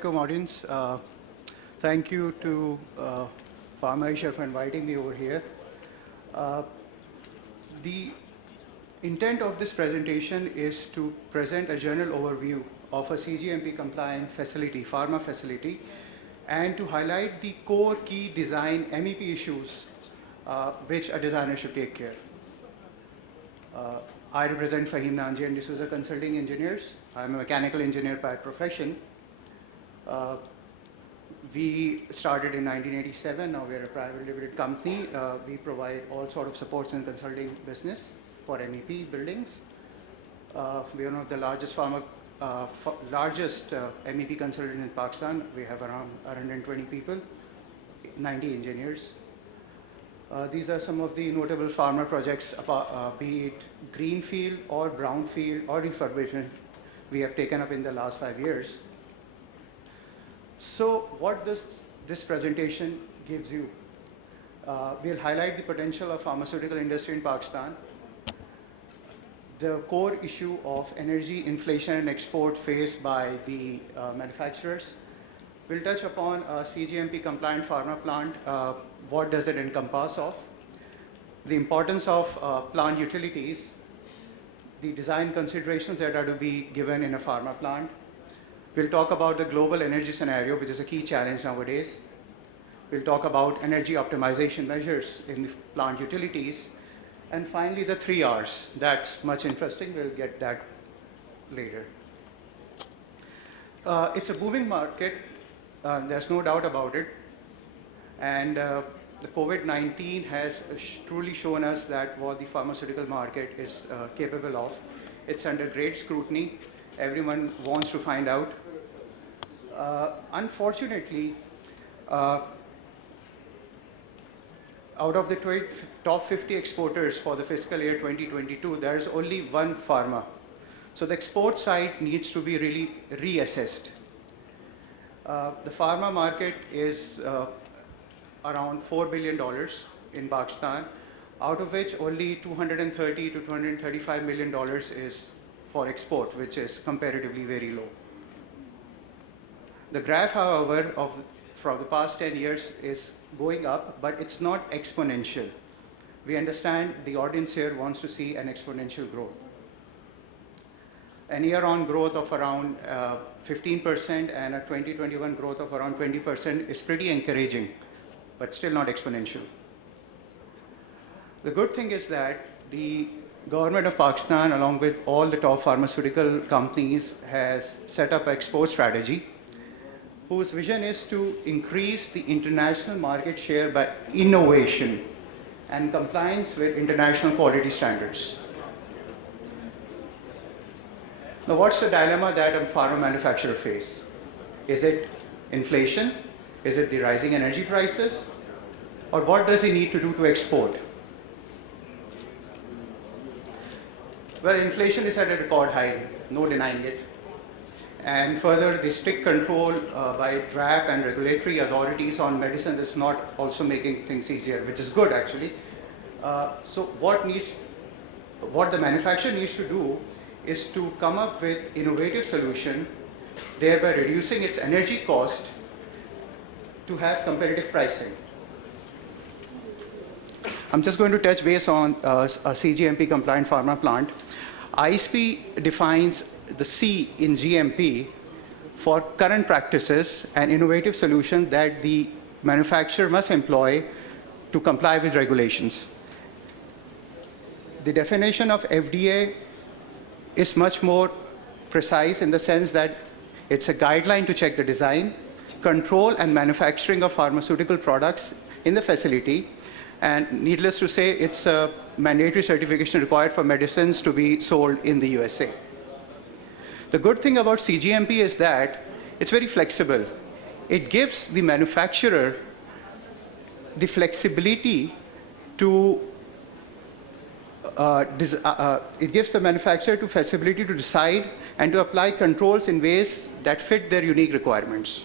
Assalamualaikum audience. Thank you to Pharma Asia for inviting me over here. The intent of this presentation is to present a general overview of a CGMP compliant facility, pharma facility, and to highlight the core key design MEP issues which a designer should take care. I represent Fahim Nanji and D'Souza Consulting Engineers. I'm a mechanical engineer by profession. We started in 1987. Now we're a private limited company. We provide all sort of supports and consulting business for MEP buildings. We are one of the largest MEP consultant in Pakistan. We have around 120 people, 90 engineers. These are some of the notable pharma projects, be it greenfield or brownfield or refurbishment we have taken up in the last 5 years. So what does this presentation gives you? We'll highlight the potential of pharmaceutical industry in Pakistan, the core issue of energy inflation and export faced by the manufacturers. We'll touch upon a CGMP compliant pharma plant. What does it encompass of? The importance of plant utilities, the design considerations that are to be given in a pharma plant. We'll talk about the global energy scenario, which is a key challenge nowadays. We'll talk about energy optimization measures in the plant utilities. And finally, the 3 Rs. That's much interesting. We'll get that later. It's a booming market. There's no doubt about it. And the COVID-19 has truly shown us that what the pharmaceutical market is capable of. It's under great scrutiny. Everyone wants to find out. Unfortunately, out of the top 50 exporters for the fiscal year 2022, there is only one pharma. So the export side needs to be really reassessed. The pharma market is around $4 billion in Pakistan, out of which only $230 to $235 million is for export, which is comparatively very low. The graph, however, from the past 10 years is going up, but it's not exponential. We understand the audience here wants to see an exponential growth. An year-on growth of around 15% and a 2021 growth of around 20% is pretty encouraging, but still not exponential. The good thing is that the government of Pakistan, along with all the top pharmaceutical companies, has set up an export strategy whose vision is to increase the international market share by innovation and compliance with international quality standards. Now, what's the dilemma that a pharma manufacturer faces? Is it inflation? Is it the rising energy prices? Or what does he need to do to export? Well, inflation is at a record high, no denying it. And further, the strict control by DRAP and regulatory authorities on medicines is not also making things easier, which is good actually. So what the manufacturer needs to do is to come up with innovative solution, thereby reducing its energy cost to have competitive pricing. I'm just going to touch base on a CGMP compliant pharma plant. ISP defines the C in GMP for current practices and innovative solutions that the manufacturer must employ to comply with regulations. The definition of FDA is much more precise in the sense that it's a guideline to check the design, control, and manufacturing of pharmaceutical products in the facility. And needless to say, it's a mandatory certification required for medicines to be sold in the USA. The good thing about CGMP is that it's very flexible. It gives the manufacturer the flexibility to decide and to apply controls in ways that fit their unique requirements.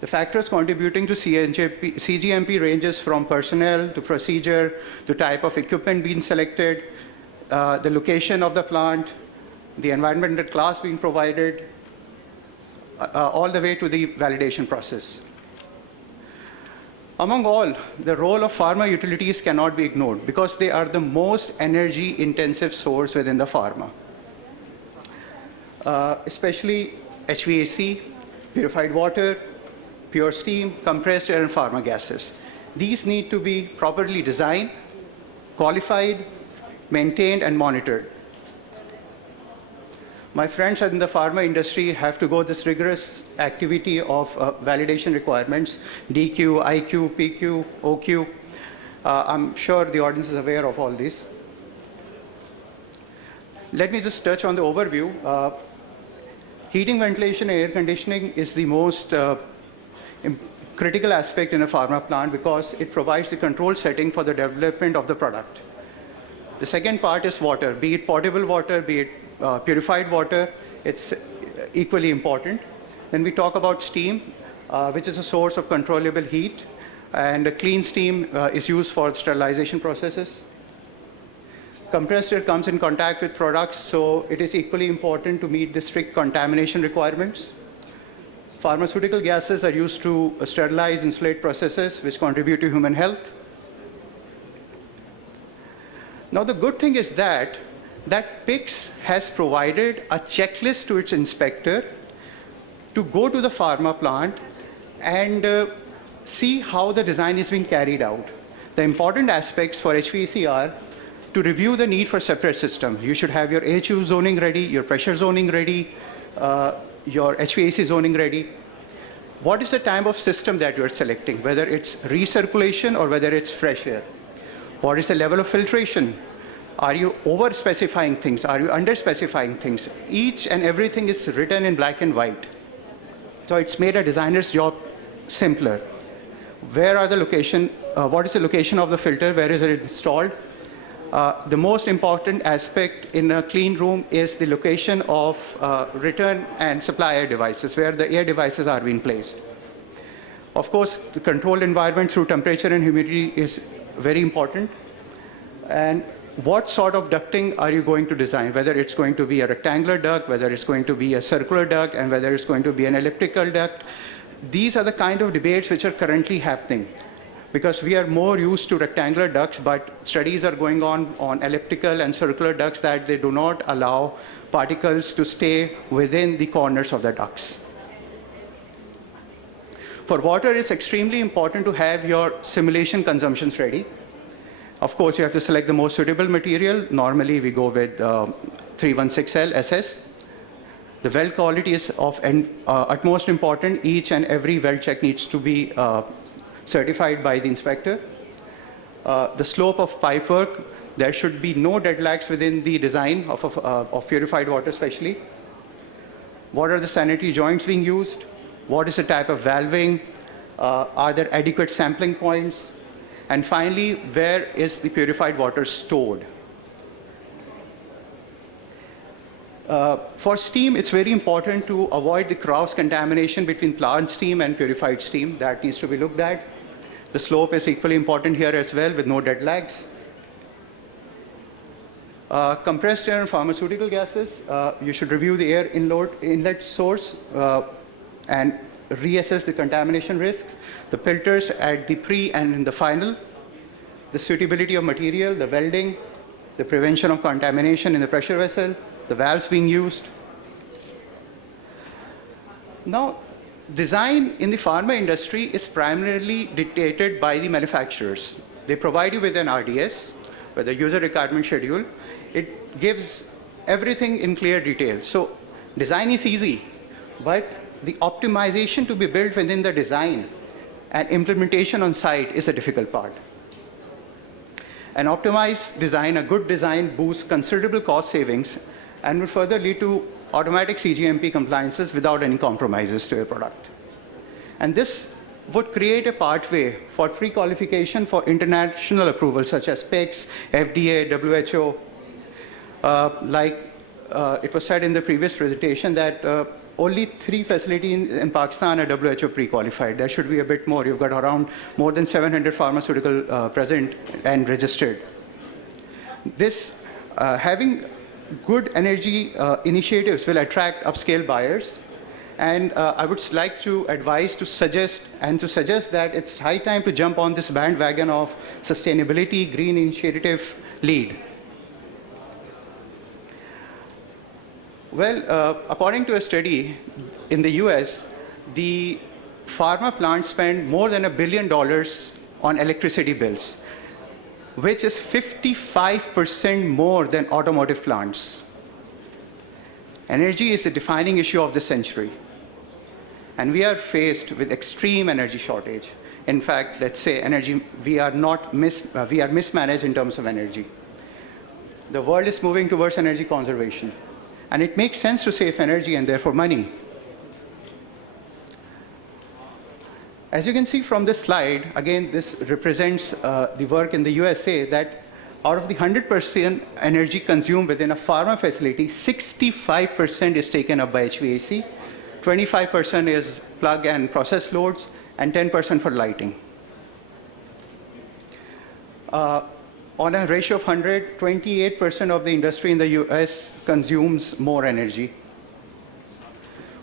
The factors contributing to CGMP ranges from personnel to procedure to type of equipment being selected, the location of the plant, the environmental class being provided, all the way to the validation process. Among all, the role of pharma utilities cannot be ignored because they are the most energy-intensive source within the pharma, especially HVAC, purified water, pure steam, compressed air, and pharma gases. These need to be properly designed, qualified, maintained, and monitored. My friends in the pharma industry have to go this rigorous activity of validation requirements, DQ, IQ, PQ, OQ. I'm sure the audience is aware of all these. Let me just touch on the overview. Heating, ventilation, and air conditioning is the most critical aspect in a pharma plant because it provides the control setting for the development of the product. The second part is water, be it potable water, be it purified water, it's equally important. Then we talk about steam, which is a source of controllable heat, and clean steam is used for sterilization processes. Compressed air comes in contact with products, so it is equally important to meet the strict contamination requirements. Pharmaceutical gases are used to sterilize, insulate processes, which contribute to human health. Now, the good thing is that PICS has provided a checklist to its inspector to go to the pharma plant and see how the design is being carried out. The important aspects for HVAC are to review the need for separate systems. You should have your AHU zoning ready, your pressure zoning ready, your HVAC zoning ready. What is the type of system that you are selecting, whether it's recirculation or whether it's fresh air? What is the level of filtration? Are you over-specifying things? Are you under-specifying things? Each and everything is written in black and white. So it's made a designer's job simpler. Where are the location? What is the location of the filter? Where is it installed? The most important aspect in a clean room is the location of return and supply air devices, where the air devices are being placed. Of course, the controlled environment through temperature and humidity is very important. And what sort of ducting are you going to design, whether it's going to be a rectangular duct, whether it's going to be a circular duct, and whether it's going to be an elliptical duct. These are the kind of debates which are currently happening because we are more used to rectangular ducts, but studies are going on elliptical and circular ducts that they do not allow particles to stay within the corners of the ducts. For water, it's extremely important to have your simulation consumptions ready. Of course, you have to select the most suitable material. Normally, we go with 316L SS. The weld quality is of utmost importance. Each and every weld check needs to be certified by the inspector. The slope of pipe work, there should be no deadlocks within the design of purified water especially. What are the sanitary joints being used? What is the type of valving? Are there adequate sampling points? And finally, where is the purified water stored? For steam, it's very important to avoid the cross-contamination between plant steam and purified steam. That needs to be looked at. The slope is equally important here as well, with no dead lags. Compressed air and pharmaceutical gases, you should review the air inlet source and reassess the contamination risks, the filters at the pre and in the final, the suitability of material, the welding, the prevention of contamination in the pressure vessel, the valves being used. Now, design in the pharma industry is primarily dictated by the manufacturers. They provide you with an RDS, with a user requirement schedule. It gives everything in clear detail. So design is easy, but the optimization to be built within the design and implementation on site is a difficult part. An optimized design, a good design, boosts considerable cost savings and will further lead to automatic CGMP compliances without any compromises to your product. And this would create a pathway for pre-qualification for international approvals such as PICS, FDA, WHO. It was said in the previous presentation that only 3 facilities in Pakistan are WHO pre-qualified. There should be a bit more. You've got around more than 700 pharmaceutical present and registered. This having good energy initiatives will attract upscale buyers, And I would like to advise to suggest that it's high time to jump on this bandwagon of sustainability, green initiative lead. Well, according to a study in the US, the pharma plants spend more than $1 billion on electricity bills, which is 55% more than automotive plants. Energy is the defining issue of the century, and we are faced with extreme energy shortage. In fact, let's say energy, we are mismanaged in terms of energy. The world is moving towards energy conservation, and it makes sense to save energy and therefore money. As you can see from this slide, again, this represents the work in the USA, that out of the 100% energy consumed within a pharma facility, 65% is taken up by HVAC, 25% is plug and process loads, and 10% for lighting. On a ratio of 100, 28% of the industry in the US consumes more energy.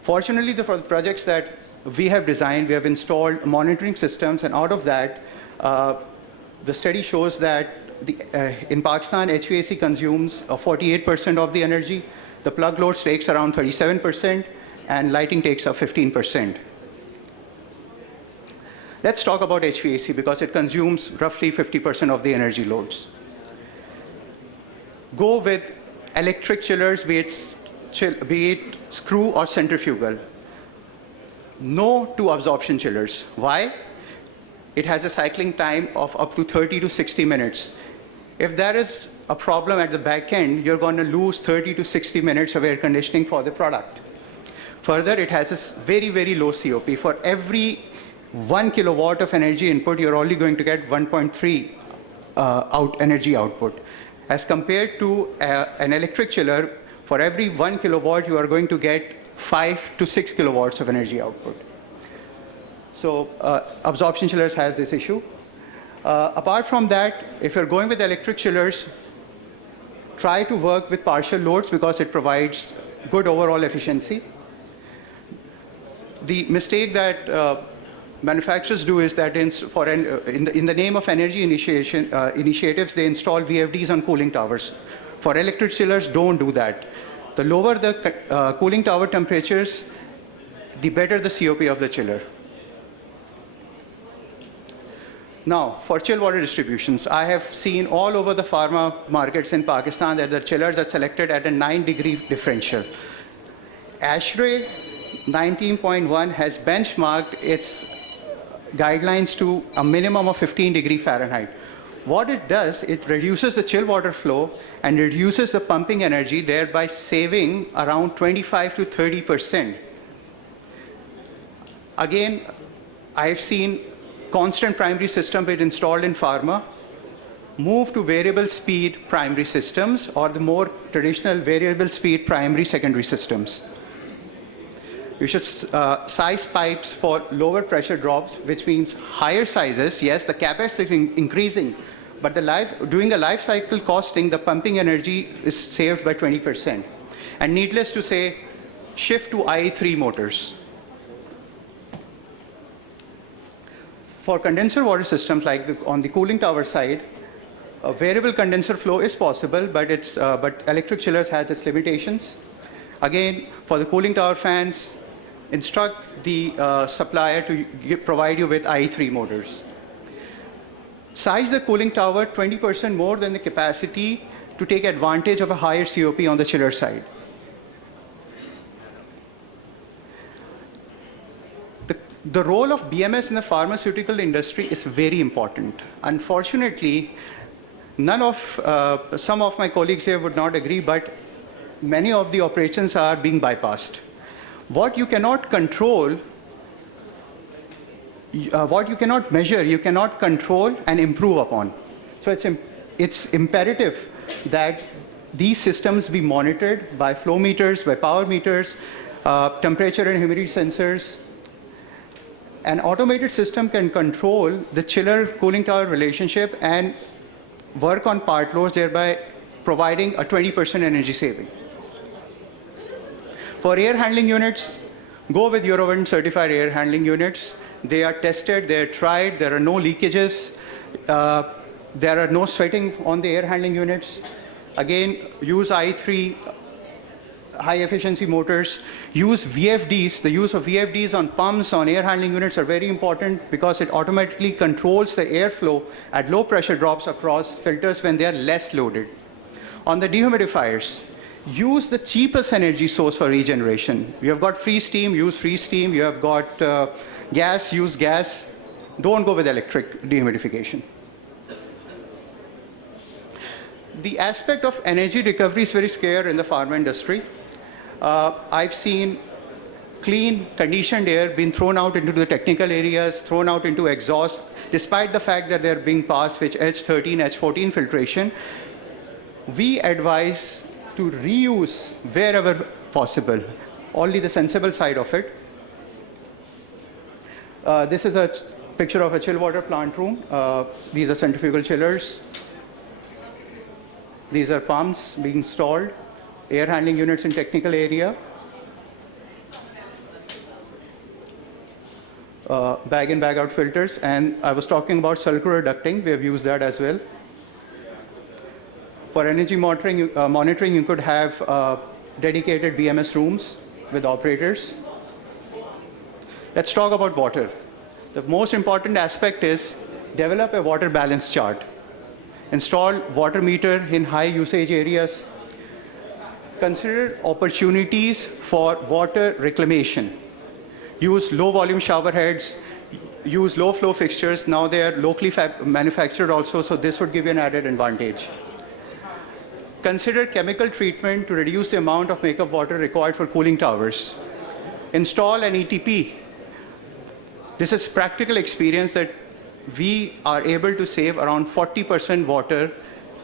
Fortunately, for the projects that we have designed, we have installed monitoring systems, and out of that, the study shows that in Pakistan, HVAC consumes 48% of the energy, the plug loads takes around 37%, and lighting takes up 15%. Let's talk about HVAC because it consumes roughly 50% of the energy loads. Go with electric chillers, be it screw or centrifugal. No to absorption chillers. Why? It has a cycling time of up to 30 to 60 minutes. If there is a problem at the back end, you're going to lose 30 to 60 minutes of air conditioning for the product. Further, it has a very, very low COP. For every 1 kilowatt of energy input, you're only going to get 1.3 energy output. As compared to an electric chiller, for every 1 kilowatt, you are going to get 5 to 6 kilowatts of energy output. So absorption chillers has this issue. Apart from that, if you're going with electric chillers, try to work with partial loads because it provides good overall efficiency. The mistake that manufacturers do is that in the name of energy initiatives, they install VFDs on cooling towers. For electric chillers, don't do that. The lower the cooling tower temperatures, the better the COP of the chiller. Now, for chill water distributions, I have seen all over the pharma markets in Pakistan that the chillers are selected at a 9-degree differential. ASHRAE 19.1 has benchmarked its guidelines to a minimum of 15 Fahrenheit. What it does, it reduces the chill water flow and reduces the pumping energy, thereby saving around 25 to 30%. Again, I've seen constant primary system being installed in pharma, move to variable speed primary systems or the more traditional variable speed primary secondary systems. You should size pipes for lower pressure drops, which means higher sizes. Yes, the CapEx is increasing, but doing a life cycle costing, the pumping energy is saved by 20%. And needless to say, shift to IE3 motors. For condenser water systems, like on the cooling tower side, a variable condenser flow is possible, but electric chillers has its limitations. Again, for the cooling tower fans, instruct the supplier to provide you with IE3 motors. Size the cooling tower 20% more than the capacity to take advantage of a higher COP on the chiller side. The role of BMS in the pharmaceutical industry is very important. Unfortunately, some of my colleagues here would not agree, but many of the operations are being bypassed. What you cannot control, what you cannot measure, you cannot control and improve upon. So it's imperative that these systems be monitored by flow meters, by power meters, temperature and humidity sensors. An automated system can control the chiller cooling tower relationship and work on part loads, thereby providing a 20% energy saving. For air handling units, Go with Eurowind certified air handling units. They are tested, they are tried, there are no leakages, there are no sweating on the air handling units. Again, use i3 high efficiency motors. Use VFDs. The use of VFDs on pumps, on air handling units are very important because it automatically controls the airflow at low pressure drops across filters when they are less loaded. On the dehumidifiers, use the cheapest energy source for regeneration. You have got free steam, use free steam. You have got gas, use gas. Don't go with electric dehumidification. The aspect of energy recovery is very scarce in the pharma industry. I've seen clean, conditioned air being thrown out into the technical areas, thrown out into exhaust, despite the fact that they're being passed with H13, H14 filtration. We advise to reuse wherever possible, only the sensible side of it. This is a picture of a chill water plant room. These are centrifugal chillers. These are pumps being installed, air handling units in technical area, bag in, bag out filters, and I was talking about circular ducting. We have used that as well. For energy monitoring, you could have dedicated BMS rooms with operators. Let's talk about water. The most important aspect is develop a water balance chart. Install water meter in high usage areas. Consider opportunities for water reclamation. Use low volume shower heads. Use low flow fixtures. Now they are locally manufactured also, so this would give you an added advantage. Consider chemical treatment to reduce the amount of makeup water required for cooling towers. Install an ETP. This is practical experience that we are able to save around 40% water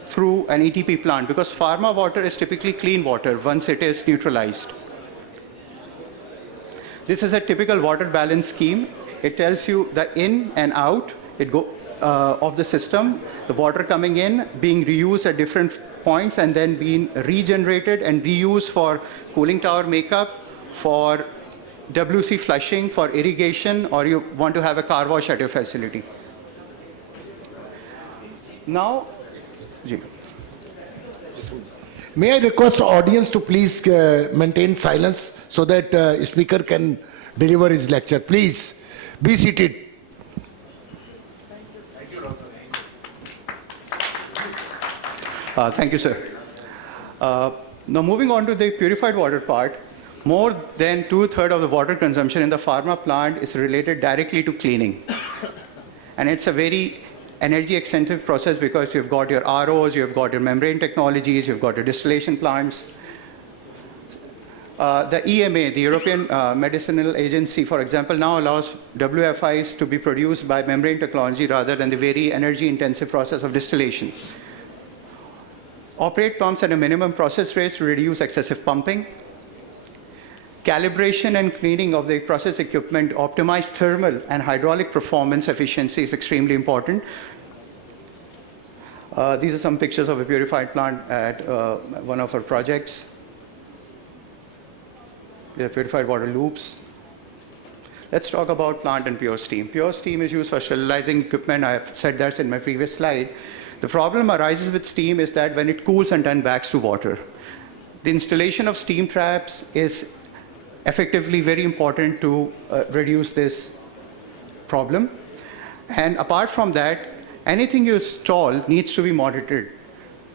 through an ETP plant, because pharma water is typically clean water once it is neutralized. This is a typical water balance scheme. It tells you the in and out of the system, the water coming in, being reused at different points, and then being regenerated and reused for cooling tower makeup, for WC flushing, for irrigation, or you want to have a car wash at your facility. Now, may I request audience to please maintain silence so that speaker can deliver his lecture. Please be seated. Thank you, Doctor. Thank you, sir. Now moving on to the purified water part, more than 2/3 of the water consumption in the pharma plant is related directly to cleaning. And it's a very energy extensive process because you've got your ROs, you've got your membrane technologies, you've got your distillation plants. The EMA, the European Medicinal Agency, for example, now allows WFIs to be produced by membrane technology rather than the very energy intensive process of distillation. Operate pumps at a minimum process rates to reduce excessive pumping. Calibration and cleaning of the process equipment, optimize thermal and hydraulic performance efficiency is extremely important. These are some pictures of a purified plant at one of our projects. They are purified water loops. Let's talk about plant and pure steam. Pure steam is used for sterilizing equipment. I have said that in my previous slide. The problem arises with steam is that when it cools and turns back to water. The installation of steam traps is effectively very important to reduce this problem. And apart from that, anything you install needs to be monitored.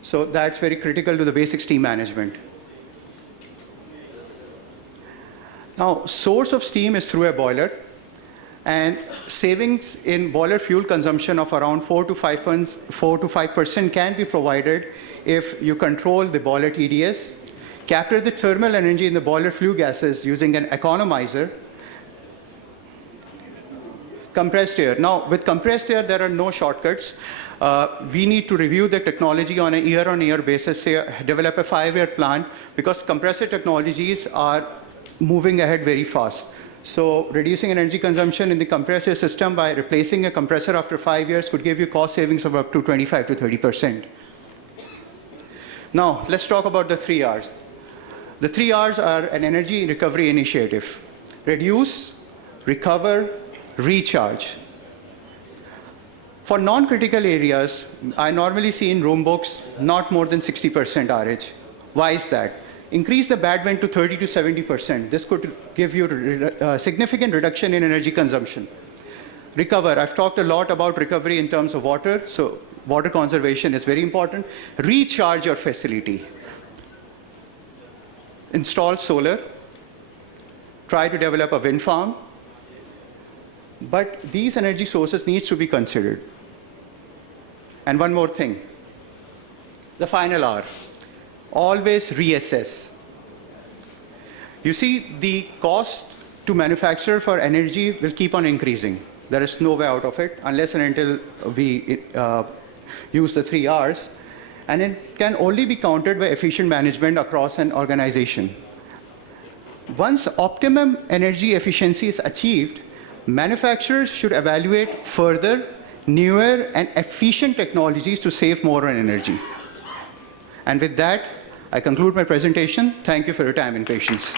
So that's very critical to the basic steam management. Now, source of steam is through a boiler, and savings in boiler fuel consumption of around 4 to 5% can be provided if you control the boiler TDS, capture the thermal energy in the boiler flue gases using an economizer. Compressed air. Now, with compressed air, there are no shortcuts. We need to review the technology on a year-on-year basis, say, develop a 5-year plan, because compressor technologies are moving ahead very fast. So reducing energy consumption in the compressor system by replacing a compressor after 5 years could give you cost savings of up to 25 to 30%. Now, let's talk about the 3 Rs. The 3 Rs are an energy recovery initiative. reduce, recover, recharge. For non-critical areas, I normally see in room books not more than 60% RH. Why is that? Increase the bad vent to 30 to 70%. This could give you a significant reduction in energy consumption. Recover, I've talked a lot about recovery in terms of water, so water conservation is very important. Recharge your facility. Install solar. Try to develop a wind farm. But these energy sources needs to be considered. And one more thing, the final R, always reassess. You see, the cost to manufacture for energy will keep on increasing. There is no way out of it unless and until we use the 3 Rs. And it can only be countered by efficient management across an organization. Once optimum energy efficiency is achieved, manufacturers should evaluate further, newer and efficient technologies to save more on energy. And with that, I conclude my presentation. Thank you for your time and patience.